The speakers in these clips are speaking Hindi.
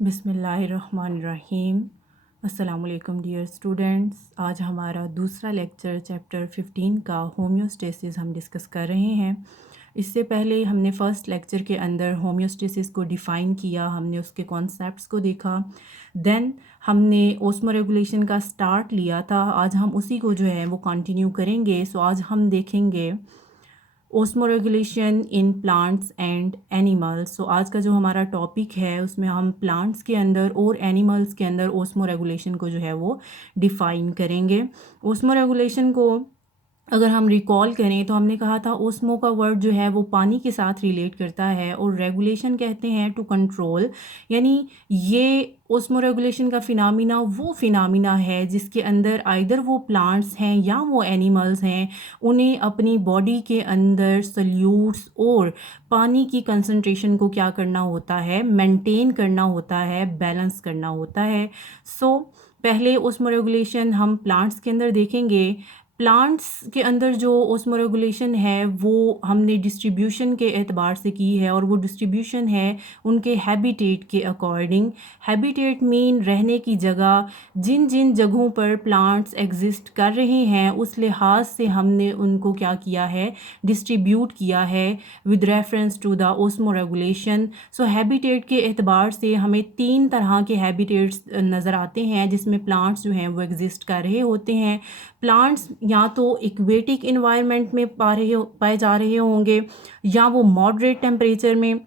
बिस्मिल्लाहिर्रहमानिर्रहीम। अस्सलामुअलैकुम डियर स्टूडेंट्स। आज हमारा दूसरा लेक्चर चैप्टर 15 का होम्योस्टेसिस हम डिस्कस कर रहे हैं। इससे पहले हमने फ़र्स्ट लेक्चर के अंदर होम्योस्टेसिस को डिफ़ाइन किया, हमने उसके कॉन्सेप्ट्स को देखा, देन हमने ओस्मोरेगुलेशन का स्टार्ट लिया था। आज हम उसी को जो है वो कंटिन्यू करेंगे। सो आज हम देखेंगे ओस्मोरेगुलेशन इन प्लांट्स एंड एनिमल्स। सो आज का जो हमारा टॉपिक है उसमें हम प्लांट्स के अंदर और एनिमल्स के अंदर ओस्मोरेगुलेशन को जो है वो डिफ़ाइन करेंगे। ओस्मोरेगुलेशन को अगर हम रिकॉल करें तो हमने कहा था ओस्मो का वर्ड जो है वो पानी के साथ रिलेट करता है और रेगुलेशन कहते हैं टू कंट्रोल। यानी ये ओस्मो रेगुलेशन का फिनामिना वो फिनामिना है जिसके अंदर आइदर वो प्लांट्स हैं या वो एनिमल्स हैं, उन्हें अपनी बॉडी के अंदर सल्यूट्स और पानी की कंसंट्रेशन को क्या करना होता है, मेंटेन करना होता है, बैलेंस करना होता है। पहले ओस्मो रेगुलेशन हम प्लांट्स के अंदर देखेंगे। प्लांट्स के अंदर जो ओस्मो रेगुलेशन है वो हमने डिस्ट्रीब्यूशन के एतबार से की है और वो डिस्ट्रीब्यूशन है उनके हैबिटेट के अकॉर्डिंग। हैबिटेट मीन रहने की जगह, जिन जिन जगहों पर प्लांट्स एग्जिस्ट कर रहे हैं उस लिहाज से हमने उनको क्या किया है, डिस्ट्रीब्यूट किया है with reference to the osmoregulation. So habitat के एतबार से हमें 3 तरह के हैबिटेट्स नज़र आते हैं जिसमें प्लांट्स जो हैं वो एग्जिस्ट कर रहे होते हैं। प्लांट्स या तो इक्वेटिक इन्वायरमेंट में पाए जा रहे होंगे या वो मॉडरेट टेम्परेचर में,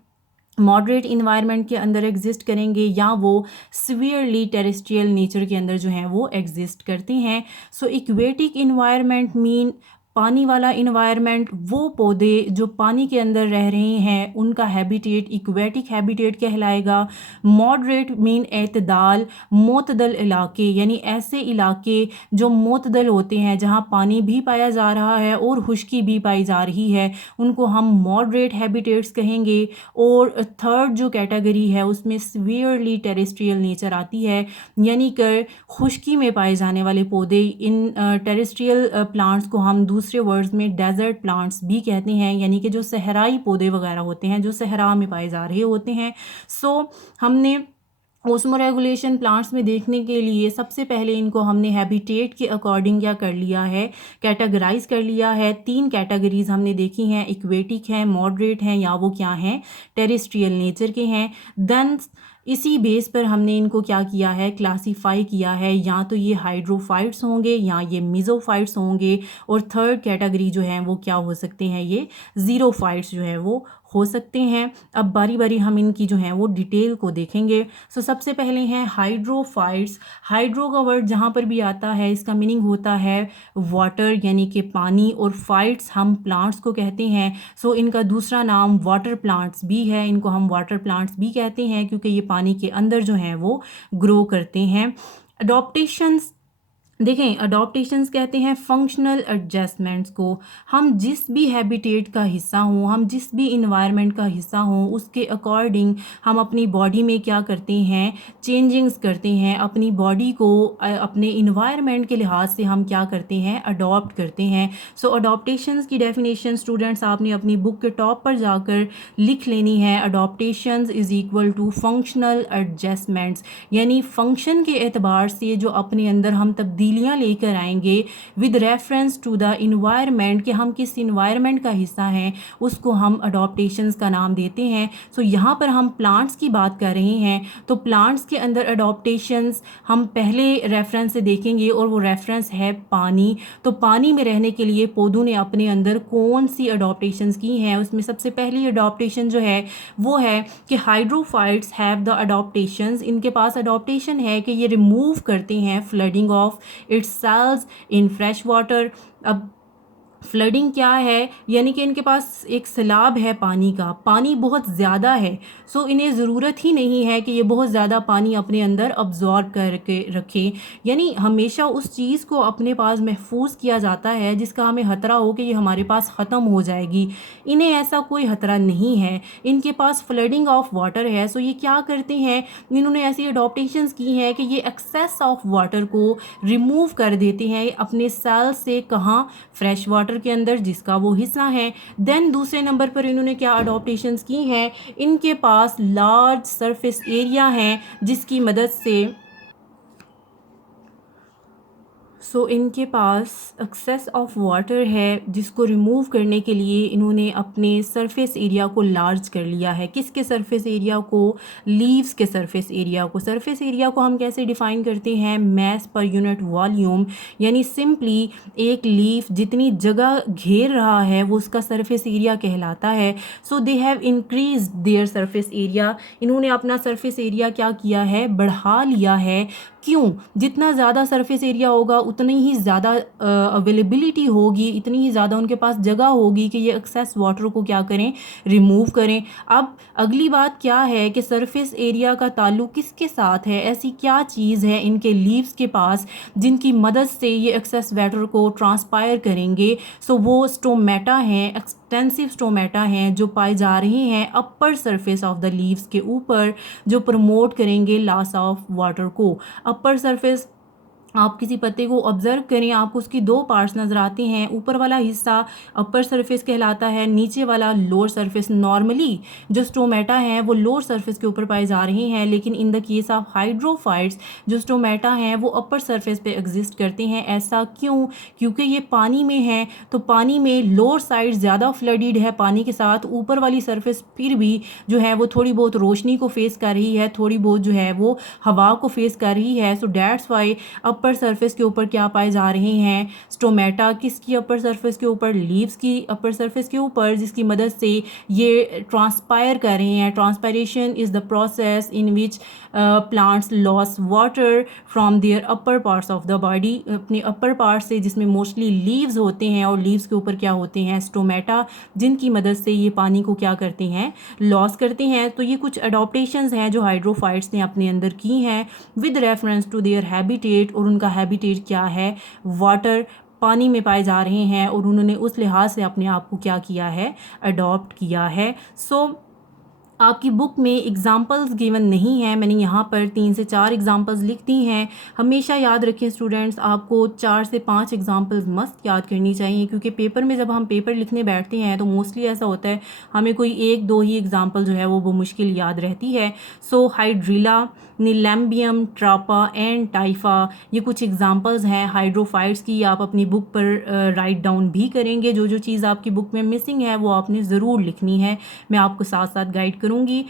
मॉडरेट इन्वायरमेंट के अंदर एग्जिस्ट करेंगे, या वो सीवियरली टेरेस्ट्रियल नेचर के अंदर जो है वो एग्जिस्ट करते हैं। सो इक्वेटिक इन्वायरमेंट मीन पानी वाला इन्वायरमेंट, वो पौधे जो पानी के अंदर रह रहे हैं उनका हैबिटेट इक्वेटिक हैबिटेट कहलाएगा। मॉडरेट मीन एतदाल, मोतदल इलाके, यानी ऐसे इलाके जो मोतदल होते हैं जहाँ पानी भी पाया जा रहा है और खुश्की भी पाई जा रही है, उनको हम मॉडरेट हैबिटेट्स कहेंगे। और थर्ड जो कैटेगरी है उसमें सीवियरली टेरेस्ट्रियल नेचर आती है, यानी कि खुश्की में पाए जाने वाले पौधे। इन टेरेस्ट्रियल प्लांट्स को हम दूसरे वर्ड्स में डेजर्ट प्लांट्स भी कहते हैं, यानी कि जो सहराई पौधे वगैरह होते हैं जो सहरा में पाए जा रहे होते हैं। हमने ओस्मो रेगुलेशन प्लांट्स में देखने के लिए सबसे पहले इनको हमने हैबिटेट के अकॉर्डिंग क्या कर लिया है, कैटेगराइज कर लिया है। 3 कैटेगरीज हमने देखी हैं, इक्वेटिक हैं, मॉडरेट हैं, या वो क्या हैं, टेरेस्ट्रियल नेचर के हैं। देन इसी बेस पर हमने इनको क्या किया है, क्लासीफाई किया है, या तो ये हाइड्रोफाइट्स होंगे या ये मीजोफाइट्स होंगे, और थर्ड कैटेगरी जो है वो क्या हो सकते हैं, ये ज़ीरोफाइट्स जो है वो हो सकते हैं। अब बारी बारी हम इनकी जो है वो डिटेल को देखेंगे। सबसे पहले हैं हाइड्रोफाइट्स। हाइड्रो का वर्ड जहाँ पर भी आता है इसका मीनिंग होता है वाटर, यानी कि पानी, और फाइट्स हम प्लांट्स को कहते हैं। इनका दूसरा नाम वाटर प्लांट्स भी है, इनको हम वाटर प्लांट्स भी कहते हैं क्योंकि ये पानी के अंदर जो हैं वो ग्रो करते हैं। अडॉप्टेशंस देखें, अडॉप्टेशंस कहते हैं फंक्शनल एडजस्टमेंट्स को। हम जिस भी हैबिटेट का हिस्सा हों, हम जिस भी इन्वायरमेंट का हिस्सा हों, उसके अकॉर्डिंग हम अपनी बॉडी में क्या करते हैं, चेंजिंग्स करते हैं। अपनी बॉडी को अपने इन्वायरमेंट के लिहाज से हम क्या करते हैं, अडॉप्ट करते हैं। अडॉप्टेशंस की डेफिनेशन स्टूडेंट्स आपने अपनी बुक के टॉप पर जाकर लिख लेनी है। Adaptations is equal to functional adjustments, यानी फंक्शन के एतबार से जो अपने अंदर हम तब्दीलियाँ लेकर आएंगे with reference to the environment, कि हम किस इन्वायरमेंट का हिस्सा हैं, उसको हम अडॉप्टेशंस का नाम देते हैं। यहाँ पर हम प्लांट्स की बात कर रहे हैं, तो प्लांट्स के अंदर अडॉप्टेशंस हम पहले रेफरेंस से देखेंगे और वो रेफरेंस है पानी। तो पानी में रहने के लिए पौधों ने अपने अंदर कौन सी अडॉप्टेशंस की हैं, उसमें सबसे पहली अडॉप्टेशन जो है वो है कि हाइड्रोफाइट्स हैव द अडॉप्टेशंस। इनके पास अडॉप्टेशन है कि ये रिमूव करते हैं flooding of its cells in fresh water. अब फ्लडिंग क्या है, यानी कि इनके पास एक सैलाब है पानी का, पानी बहुत ज़्यादा है। इन्हें ज़रूरत ही नहीं है कि ये बहुत ज़्यादा पानी अपने अंदर अब्जॉर्ब करके रखें, यानी हमेशा उस चीज़ को अपने पास महफूज किया जाता है जिसका हमें खतरा हो कि ये हमारे पास ख़त्म हो जाएगी। इन्हें ऐसा कोई खतरा नहीं है, इनके पास फ्लडिंग ऑफ वाटर है। ये क्या करते हैं, इन्होंने ऐसी अडॉप्टेशंस की हैं कि ये एक्सेस ऑफ वाटर को रिमूव कर देते हैं अपने सेल से। कहाँ, फ्रेश वाटर वाटर के अंदर जिसका वो हिस्सा है। देन दूसरे नंबर पर इन्होंने क्या अडॉप्टेशंस की हैं, इनके पास लार्ज सरफेस एरिया है जिसकी मदद से इनके पास एक्सेस ऑफ वाटर है जिसको रिमूव करने के लिए इन्होंने अपने सरफेस एरिया को लार्ज कर लिया है। किसके सरफेस एरिया को? लीव्स के सरफेस एरिया को। सरफेस एरिया को हम कैसे डिफ़ाइन करते हैं? मैस पर यूनिट वॉल्यूम, यानी सिंपली एक लीफ जितनी जगह घेर रहा है वो उसका सरफेस एरिया कहलाता है। So they have increase their surface area, इन्होंने अपना सरफेस एरिया क्या किया है? बढ़ा लिया है। क्यों? जितना ज़्यादा सरफेस एरिया होगा उतनी ही ज़्यादा अवेलेबिलिटी होगी, इतनी ही ज़्यादा उनके पास जगह होगी कि ये एक्सेस वाटर को क्या करें? रिमूव करें। अब अगली बात क्या है कि सरफेस एरिया का ताल्लुक किसके साथ है? ऐसी क्या चीज़ है इनके लीव्स के पास जिनकी मदद से ये एक्सेस वाटर को ट्रांसपायर करेंगे? वो स्टोमेटा हैं, एक्सटेंसिव स्टोमेटा हैं जो पाए जा रहे हैं upper surface of the leaves के ऊपर, जो प्रमोट करेंगे लॉस ऑफ वाटर को। अपर सरफेस, आप किसी पत्ते को ऑब्जर्व करें, आपको उसकी दो पार्ट्स नज़र आते हैं। ऊपर वाला हिस्सा अपर सरफेस कहलाता है, नीचे वाला लोअर सरफेस। नॉर्मली जो स्टोमेटा हैं वो लोअर सरफेस के ऊपर पाए जा रहे हैं, लेकिन in the case of hydrophytes जो स्टोमेटा हैं वो अपर सरफेस पे एग्जिस्ट करते हैं। ऐसा क्यों? क्योंकि ये पानी में है, तो पानी में लोअर साइड ज़्यादा फ्लडिड है पानी के साथ, ऊपर वाली सरफेस फिर भी जो है वो थोड़ी बहुत रोशनी को फेस कर रही है, थोड़ी बहुत जो है वो हवा को फेस कर रही है। सो डैट्स वाई अपर सरफेस के ऊपर क्या पाए जा रहे हैं? स्टोमेटा। किसकी अपर सरफेस के ऊपर? लीव्स की अपर सरफेस के ऊपर, जिसकी मदद से ये ट्रांसपायर कर रहे हैं। Transpiration is the process in which plants loss water from their upper parts of the body, अपने अपर पार्ट से, जिसमें मोस्टली लीव्स होते हैं, और लीव्स के ऊपर क्या होते हैं? स्टोमेटा, जिनकी मदद से ये पानी को क्या करते हैं? लॉस करते हैं। तो ये कुछ अडॉप्टेशंस हैं जो हाइड्रोफाइट्स ने अपने अंदर की हैं with reference to their habitat, और उनका हैबिटेट क्या है? वाटर, पानी में पाए जा रहे हैं, और उन्होंने उस लिहाज से अपने आप को क्या किया है? अडॉप्ट किया है। आपकी बुक में एग्ज़ाम्पल्स गिवन नहीं है, मैंने यहाँ पर 3 से 4 एग्ज़ाम्पल्स लिख दी हैं। हमेशा याद रखें स्टूडेंट्स, आपको 4 से 5 एग्ज़ाम्पल्स मस्त याद करनी चाहिए, क्योंकि पेपर में जब हम पेपर लिखने बैठते हैं तो मोस्टली ऐसा होता है हमें कोई 1-2 ही एग्ज़ाम्पल जो है वो मुश्किल याद रहती है। हाइड्रिला, नीलैम्बियम, ट्रापा एंड टाइफा, ये कुछ एग्ज़ाम्पल्स हैं हाइड्रोफाइट्स की। आप अपनी बुक पर राइट डाउन भी करेंगे, जो जो चीज़ आपकी बुक में मिसिंग है वो आपने ज़रूर लिखनी है, मैं आपको साथ साथ गाइड करूँगी।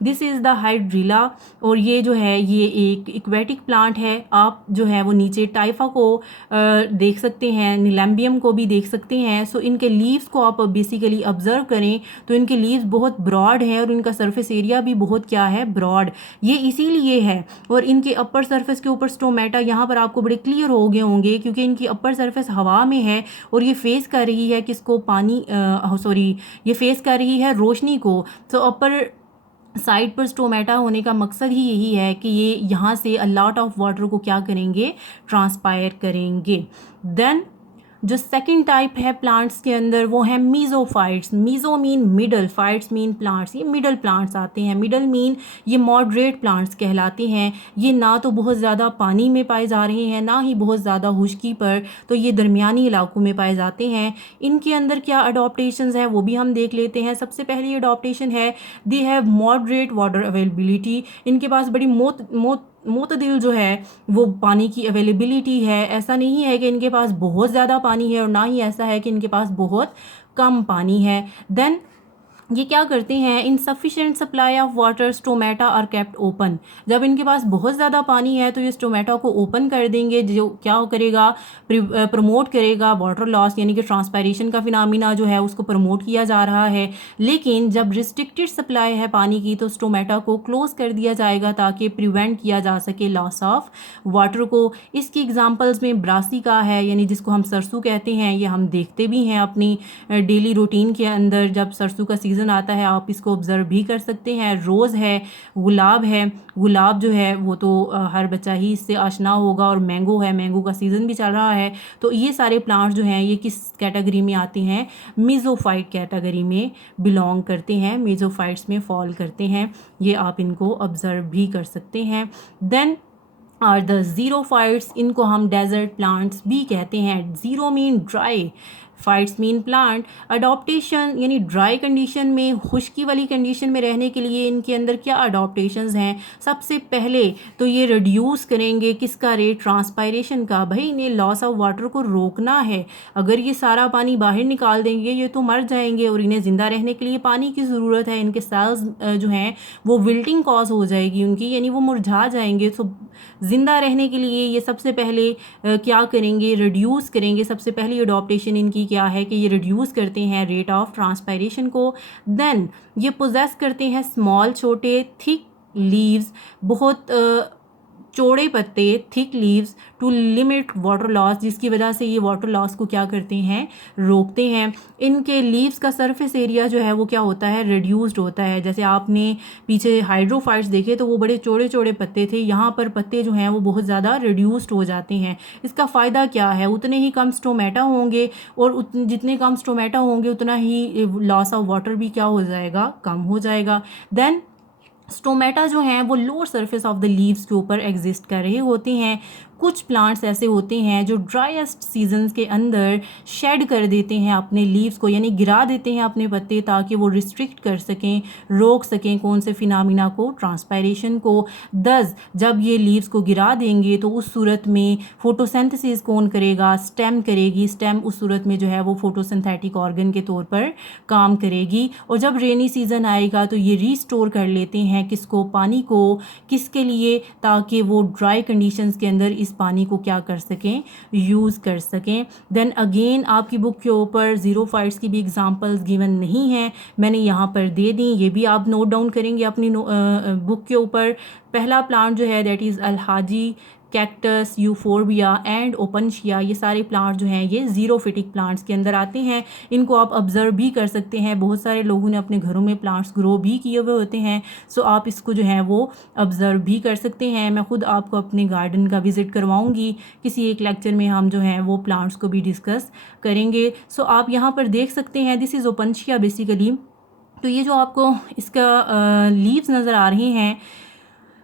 दिस इज़ द हाइड्रिला, और ये जो है ये एक एक्वेटिक प्लांट है। आप जो है वो नीचे टाइफा को देख सकते हैं, नीलैम्बियम को भी देख सकते हैं। इनके लीव्स को आप बेसिकली ऑब्जर्व करें तो इनके लीव्स बहुत ब्रॉड है, और इनका सरफेस एरिया भी बहुत क्या है? ब्रॉड। ये इसीलिए है। और इनके अपर सरफेस के ऊपर स्टोमेटा यहाँ पर आपको बड़े क्लियर हो गए होंगे, क्योंकि इनकी अपर सरफेस हवा में है, और ये फेस कर रही है किसको? पानी, ये फेस कर रही है रोशनी को। अपर साइड पर स्टोमेटा होने का मकसद ही यही है कि ये यहाँ से अ लॉट ऑफ वाटर को क्या करेंगे? ट्रांसपायर करेंगे। देन जो सेकंड टाइप है प्लांट्स के अंदर वो है mesophytes. Meso mean middle, phytes mean plants, ये मिडल प्लांट्स आते हैं। मिडल मीन ये मॉडरेट प्लांट्स कहलाते हैं। ये ना तो बहुत ज़्यादा पानी में पाए जा रहे हैं, ना ही बहुत ज़्यादा खुश्की पर, तो ये दरमियानी इलाकों में पाए जाते हैं। इनके अंदर क्या अडॉप्टेशंस है वो भी हम देख लेते हैं। सबसे पहली अडॉप्टेशन है they have moderate water availability. इनके पास बड़ी मोतदिल जो है वो पानी की अवेलेबिलिटी है। ऐसा नहीं है कि इनके पास बहुत ज़्यादा पानी है, और ना ही ऐसा है कि इनके पास बहुत कम पानी है। देन ये क्या करते हैं? Insufficient supply of water, stomata are kept open. जब इनके पास बहुत ज़्यादा पानी है तो ये स्टोमेटा को ओपन कर देंगे, जो क्या करेगा? प्रमोट करेगा वाटर लॉस, यानी कि ट्रांसपायरेशन का फिनोमिना जो है उसको प्रमोट किया जा रहा है। लेकिन जब रिस्ट्रिक्टेड सप्लाई है पानी की तो स्टोमेटा को क्लोज कर दिया जाएगा ताकि प्रिवेंट किया जा सके लॉस ऑफ वाटर को। इसकी एग्जांपल्स में ब्रासिका है, यानी जिसको हम सरसों कहते हैं, ये हम देखते भी हैं अपनी डेली रूटीन के अंदर। जब सरसों का सीज़न आता है आप इसको ऑब्ज़र्व भी कर सकते हैं। रोज़ है, गुलाब है। गुलाब जो है वो तो हर बच्चा ही इससे आशना होगा, और मैंगो है, मैंगो का सीज़न भी चल रहा है। तो ये सारे प्लांट्स जो हैं ये किस कैटेगरी में आते हैं? मीज़ोफाइट कैटेगरी में बिलोंग करते हैं, मीज़ोफाइट्स में फॉल करते हैं। ये आप इनको ऑब्ज़र्व भी कर सकते हैं। देन आर द ज़ीरोफाइट्स, इनको हम डेजर्ट प्लांट्स भी कहते हैं। Zero mean dry, fights mean plant adaptation यानी ड्राई कंडीशन में, खुश्की वाली कंडीशन में रहने के लिए इनके अंदर क्या अडॉप्टेशंस हैं। सबसे पहले तो ये रिड्यूस करेंगे किसका रेट, ट्रांसपायरेशन का। भाई इन्हें लॉस ऑफ वाटर को रोकना है। अगर ये सारा पानी बाहर निकाल देंगे ये तो मर जाएंगे और इन्हें ज़िंदा रहने के लिए पानी की ज़रूरत है। इनके सेल्स जो हैं वो विल्टिंग कॉज हो जाएगी उनकी, यानी वो मुरझा जाएंगे। तो ज़िंदा रहने के लिए ये सबसे पहले क्या करेंगे, रिड्यूस करेंगे। सबसे पहली अडॉप्टेशन इनकी क्या है कि ये रिड्यूस करते हैं रेट ऑफ ट्रांसपायरेशन को। देन ये पोजेस करते हैं स्मॉल, छोटे, थिक लीव्स, बहुत चौड़े पत्ते, thick leaves to limit water loss, जिसकी वजह से ये वाटर लॉस को क्या करते हैं, रोकते हैं। इनके लीव्स का सरफेस एरिया जो है वो क्या होता है, रिड्यूस्ड होता है। जैसे आपने पीछे हाइड्रोफाइट्स देखे तो वो बड़े चौड़े चौड़े पत्ते थे, यहाँ पर पत्ते जो हैं वो बहुत ज़्यादा रिड्यूस्ड हो जाते हैं। इसका फ़ायदा क्या है, उतने ही कम स्टोमेटा होंगे और जितने कम स्टोमेटा होंगे उतना ही लॉस ऑफ वाटर भी क्या हो जाएगा, कम हो जाएगा। देन स्टोमेटा जो हैं वो lower surface of the leaves के ऊपर एग्जिस्ट कर रहे होते हैं। कुछ प्लांट्स ऐसे होते हैं जो ड्राइएस्ट सीजन्स के अंदर शेड कर देते हैं अपने लीव्स को, यानी गिरा देते हैं अपने पत्ते, ताकि वो रिस्ट्रिक्ट कर सकें, रोक सकें कौन से फिनामिना को, ट्रांसपायरेशन को। दस जब ये लीव्स को गिरा देंगे तो उस सूरत में फोटोसिंथेसिस कौन करेगा, स्टेम करेगी। स्टेम उस सूरत में जो है वो फोटोसिंथेटिक ऑर्गन के तौर पर काम करेगी। और जब रेनी सीज़न आएगा तो ये रीस्टोर कर लेते हैं किसको, पानी को। किसके लिए, ताकि वो ड्राई कंडीशंस के अंदर इस पानी को क्या कर सकें, यूज़ कर सकें। देन अगेन आपकी बुक के ऊपर ज़ीरोफाइट्स की भी एग्जांपल्स गिवन नहीं हैं, मैंने यहाँ पर दे दी, ये भी आप नोट डाउन करेंगे अपनी बुक के ऊपर। पहला प्लांट जो है that is Alhagi, cactus, Euphorbia and Opuntia, ये सारे प्लांट जो हैं ये ज़ीरोफिटिक प्लांट्स के अंदर आते हैं। इनको आप ऑब्ज़र्व भी कर सकते हैं, बहुत सारे लोगों ने अपने घरों में प्लांट्स ग्रो भी किए हुए होते हैं। सो आप इसको जो है वो ऑब्ज़र्व भी कर सकते हैं। मैं खुद आपको अपने गार्डन का विज़िट करवाऊंगी, किसी एक लेक्चर में हम जो हैं वो प्लांट्स को भी डिस्कस करेंगे। सो आप यहाँ पर देख सकते हैं, दिस इज़ ओपनशिया बेसिकली। तो ये जो आपको इसका लीव्स नज़र आ रहे हैं,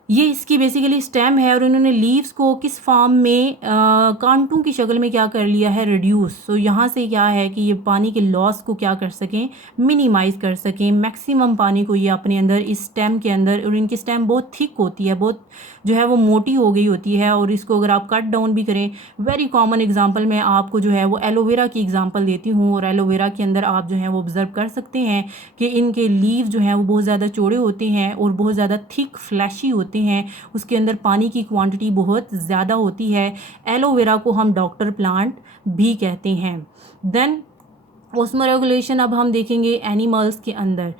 ये इसकी बेसिकली स्टेम है और इन्होंने लीव्स को किस फॉर्म में, कांटों की शक्ल में क्या कर लिया है, रिड्यूस। सो यहाँ से क्या है कि ये पानी के लॉस को क्या कर सकें, मिनिमाइज़ कर सकें, मैक्सिमम पानी को ये अपने अंदर इस स्टेम के अंदर। और इनकी स्टेम बहुत थिक होती है, बहुत जो है वो मोटी हो गई होती है, और इसको अगर आप कट डाउन भी करें, वेरी कॉमन एग्जांपल मैं आपको जो है वो एलोवेरा की एग्जांपल देती हूँ। और एलोवेरा के अंदर आप जो है वो ऑब्ज़र्व कर सकते हैं कि इनके लीव जो हैं वो बहुत ज़्यादा चौड़े होते हैं और बहुत ज़्यादा थिक फ्लैशी होते हैं, उसके अंदर पानी की क्वांटिटी बहुत ज़्यादा होती है। एलोवेरा को हम डॉक्टर प्लांट भी कहते हैं। देन ऑस्मोरेगुलेशन अब हम देखेंगे एनिमल्स के अंदर।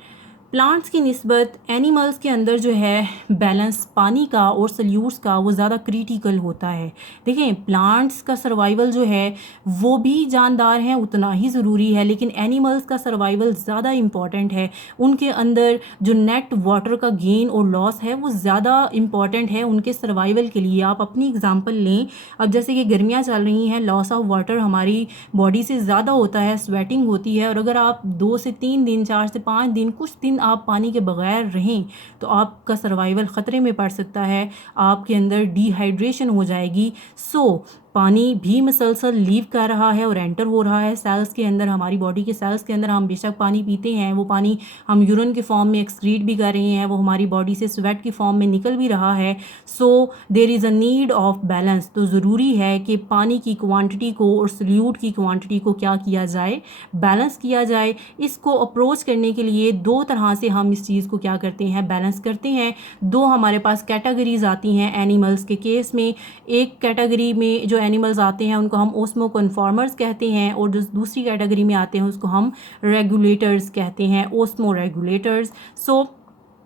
प्लांट्स की निस्बत एनिमल्स के अंदर जो है बैलेंस पानी का और सल्यूट्स का वो ज़्यादा क्रिटिकल होता है। देखें प्लांट्स का सर्वाइवल जो है वो भी जानदार हैं, उतना ही ज़रूरी है, लेकिन एनिमल्स का सर्वाइवल ज़्यादा इम्पॉर्टेंट है। उनके अंदर जो नेट वाटर का गेन और लॉस है वो ज़्यादा इम्पॉर्टेंट है उनके सर्वाइवल के लिए। आप अपनी एग्जांपल लें, अब जैसे कि गर्मियाँ चल रही हैं, लॉस ऑफ वाटर हमारी बॉडी से ज़्यादा होता है, स्वेटिंग होती है, और अगर आप 2 से 3 दिन, 4 से 5 दिन, कुछ दिन आप पानी के बगैर रहें तो आपका सर्वाइवल ख़तरे में पड़ सकता है, आपके अंदर डिहाइड्रेशन हो जाएगी। सो पानी भी मसलसल लीव कर रहा है और एंटर हो रहा है सेल्स के अंदर, हमारी बॉडी के सेल्स के अंदर। हम बेशक पानी पीते हैं, वो पानी हम यूरिन के फॉर्म में एक्सक्रीट भी कर रहे हैं, वो हमारी बॉडी से स्वेट की फॉर्म में निकल भी रहा है। So there is a need of balance. तो ज़रूरी है कि पानी की क्वांटिटी को और सल्यूट की क्वांटिटी को क्या किया जाए, बैलेंस किया जाए। इसको अप्रोच करने के लिए दो तरह से हम इस चीज़ को क्या करते हैं, बैलेंस करते हैं। दो हमारे पास कैटेगरीज आती हैं एनिमल्स के केस में। एक कैटेगरी में जो एनिमल्स आते हैं उनको हम ओस्मो कन्फॉर्मर्स कहते हैं, और जो दूसरी कैटेगरी में आते हैं उसको हम रेगुलेटर्स कहते हैं, ओस्मो रेगुलेटर्स। सो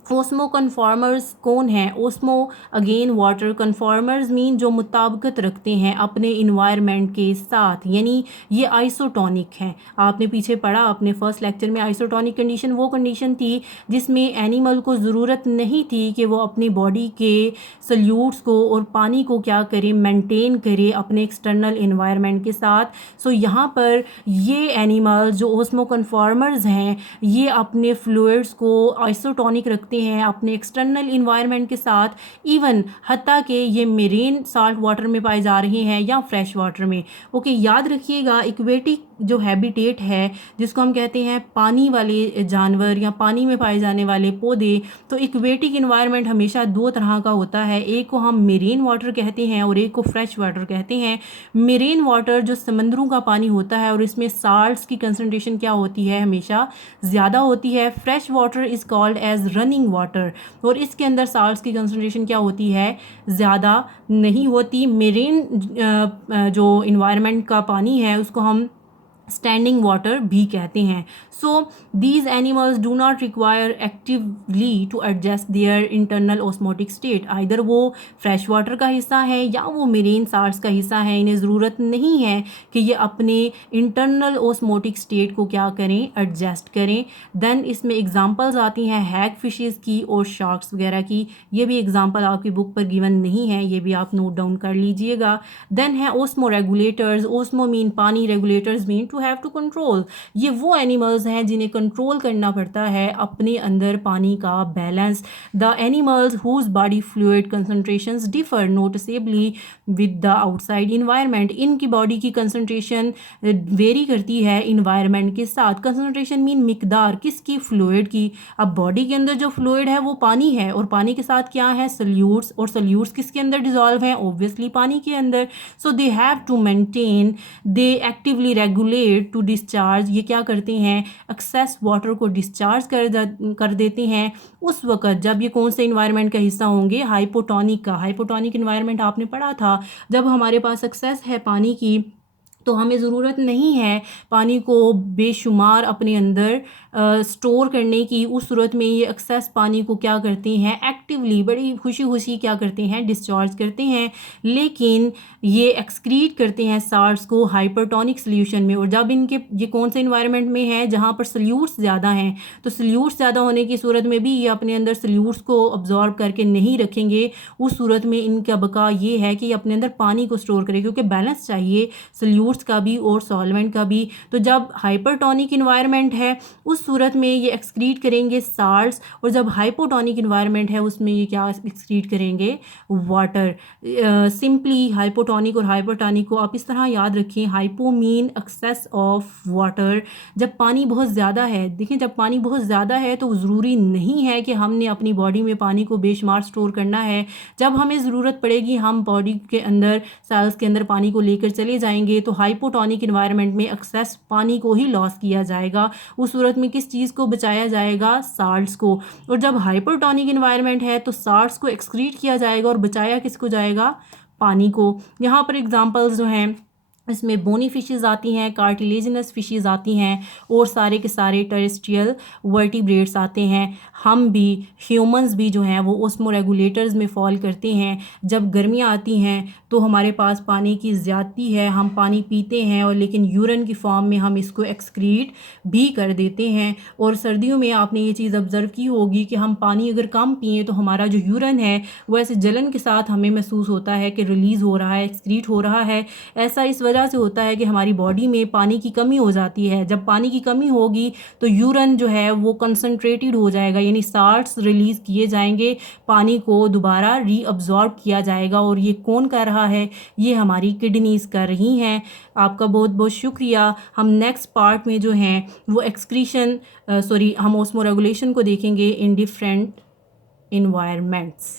ओस्मो कन्फॉर्मर्स कौन है? Osmo again water, conformers mean जो मुताबिकत रखते हैं अपने इन्वायरमेंट के साथ, यानी ये आइसोटोनिक हैं। आपने पीछे पढ़ा अपने फर्स्ट लेक्चर में, आइसोटोनिक कंडीशन वो कंडीशन थी जिसमें एनिमल को ज़रूरत नहीं थी कि वो अपनी बॉडी के सल्यूट्स को और पानी को क्या करे, मेंटेन करे अपने एक्सटर्नल इन्वायरमेंट के साथ। सो यहाँ पर ये एनिमल जो ओस्मो कन्फॉर्मर्स हैं ये अपने फ्लूइड्स को आइसोटोनिक रखते हैं अपने एक्सटर्नल इन्वायरमेंट के साथ, इवन हत्ता कि ये मेरीन साल्ट वाटर में पाए जा रहे हैं या फ्रेश वाटर में। ओके, याद रखिएगा एक्वेटिक जो हैबिटेट है, जिसको हम कहते हैं पानी वाले जानवर या पानी में पाए जाने वाले पौधे, तो एक्वेटिक इन्वायरमेंट हमेशा दो तरह का होता है, एक को हम मेरीन वाटर कहते हैं और एक को फ्रेश वाटर कहते हैं। मेरीन वाटर जो समंदरों का पानी होता है और इसमें साल्ट्स की कंसनट्रेशन क्या होती है, हमेशा ज़्यादा होती है। Fresh water is called as running water, और इसके अंदर साल्ट्स की कंसनट्रेशन क्या होती है, ज़्यादा नहीं होती। मेरीन जो इन्वायरमेंट का पानी है उसको हम स्टैंडिंग वाटर भी कहते हैं। So these animals do not require actively to adjust their internal osmotic state, either वो फ्रेश वाटर का हिस्सा है या वो मेरीन साल्ट्स का हिस्सा है। इन्हें ज़रूरत नहीं है कि ये अपने इंटरनल ऑस्मोटिक स्टेट को क्या करें, एडजस्ट करें। देन इसमें एग्जांपल्स आती हैं हैग फिशेस की और शार्क्स वगैरह की, ये भी एग्जांपल आपकी बुक पर गिवन नहीं है, ये भी आप नोट डाउन कर लीजिएगा। देन है ओस्मो रेगुलेटर्स, ओस्मो मीन पानी, regulators mean to have to control. ये वो एनिमल्स हैं जिन्हें कंट्रोल करना पड़ता है अपने अंदर पानी का balance. The animals whose body fluid concentrations differ noticeably with the outside environment, इनकी बॉडी की कंसंट्रेशन वेरी करती है इन्वायरमेंट के साथ। कंसंट्रेशन मीन मिकदार, किसकी, फ्लूइड की। अब बॉडी के अंदर जो फ्लूइड है वो पानी है, और पानी के साथ क्या है, सल्यूट्स, और सल्यूट्स किसके अंदर डिजॉल्व हैं, ऑब्वियसली पानी के अंदर। So they have to maintain, they actively regulate to discharge, ये क्या करते हैं, एक्सेस वाटर को डिस्चार्ज कर देते हैं उस वक्त जब ये कौन से इन्वायरमेंट का हिस्सा होंगे, हाइपोटोनिक का। हाइपोटोनिक इन्वायरमेंट आपने पढ़ा था, जब हमारे पास एक्सेस है पानी की तो हमें ज़रूरत नहीं है पानी को बेशुमार अपने अंदर स्टोर करने की। उस सूरत में ये एक्सेस पानी को क्या करते हैं, एक्टिवली बड़ी खुशी खुशी क्या करते हैं, डिस्चार्ज करते हैं। लेकिन ये एक्सक्रीट करते हैं साल्ट्स को हाइपरटोनिक सोल्यूशन में, और जब इनके ये कौन से इन्वायरमेंट में है जहाँ पर सोल्यूट्स ज़्यादा हैं, तो सोल्यूट्स ज़्यादा होने की सूरत में भी ये अपने अंदर सोल्यूट्स को अब्जॉर्ब करके नहीं रखेंगे। उस सूरत में इनका बका ये है कि ये अपने अंदर पानी को स्टोर करें, क्योंकि बैलेंस चाहिए सोल्यूट्स का भी और सॉल्वेंट का भी। तो जब हाइपरटोनिक इन्वायरमेंट है उस सूरत में ये एक्सक्रीट करेंगे साल्ट्स, और जब हाइपोटोनिक इन्वायरमेंट है उसमें ये क्या एक्सक्रीट करेंगे, वाटर। सिंपली हाइपोटोनिक और हाइपरटोनिक को आप इस तरह याद रखें, hypo mean excess of water, जब पानी बहुत ज़्यादा है। देखें, जब पानी बहुत ज़्यादा है तो ज़रूरी नहीं है कि हमने अपनी बॉडी में पानी को बेशुमार स्टोर करना है। जब हमें ज़रूरत पड़ेगी हम बॉडी के अंदर, सेल्स के अंदर पानी को लेकर चले जाएंगे, तो हाइपोटोनिक इन्वायरमेंट में एक्सेस पानी को ही लॉस किया जाएगा। उस सूरत में किस चीज़ को बचाया जाएगा, साल्ट्स को। और जब हाइपरटोनिक इन्वायरमेंट है तो साल्ट्स को एक्सक्रीट किया जाएगा और बचाया किसको जाएगा, पानी को। यहाँ पर एग्जांपल्स जो हैं इसमें बोनी फिशेज़ आती हैं, कार्टिलेजिनस फिशेज़ आती हैं, और सारे के सारे टेरेस्ट्रियल वर्टिब्रेट्स आते हैं। हम भी, ह्यूमंस भी जो हैं वो ओस्मो रेगुलेटर्स में फॉल करते हैं। जब गर्मियाँ आती हैं तो हमारे पास पानी की ज़्यादती है, हम पानी पीते हैं और लेकिन यूरिन की फॉर्म में हम इसको एक्सक्रीट भी कर देते हैं। और सर्दियों में आपने ये चीज़ ऑब्ज़र्व की होगी कि हम पानी अगर कम पिएँ तो हमारा जो यूरिन है वो ऐसे जलन के साथ हमें महसूस होता है कि रिलीज़ हो रहा है, एक्सक्रीट हो रहा है। ऐसा इस वजह से होता है कि हमारी बॉडी में पानी की कमी हो जाती है। जब पानी की कमी होगी तो यूरिन जो है वो कंसंट्रेटेड हो जाएगा, यानी साल्ट्स रिलीज़ किए जाएंगे, पानी को दोबारा रीअब्जॉर्ब किया जाएगा। और ये कौन कर रहा है, ये हमारी किडनीज़ कर रही हैं। आपका बहुत बहुत शुक्रिया। हम नेक्स्ट पार्ट में जो हैं वो हम ऑस्मो रेगुलेशन को देखेंगे इन डिफरेंट इन्वायरमेंट्स।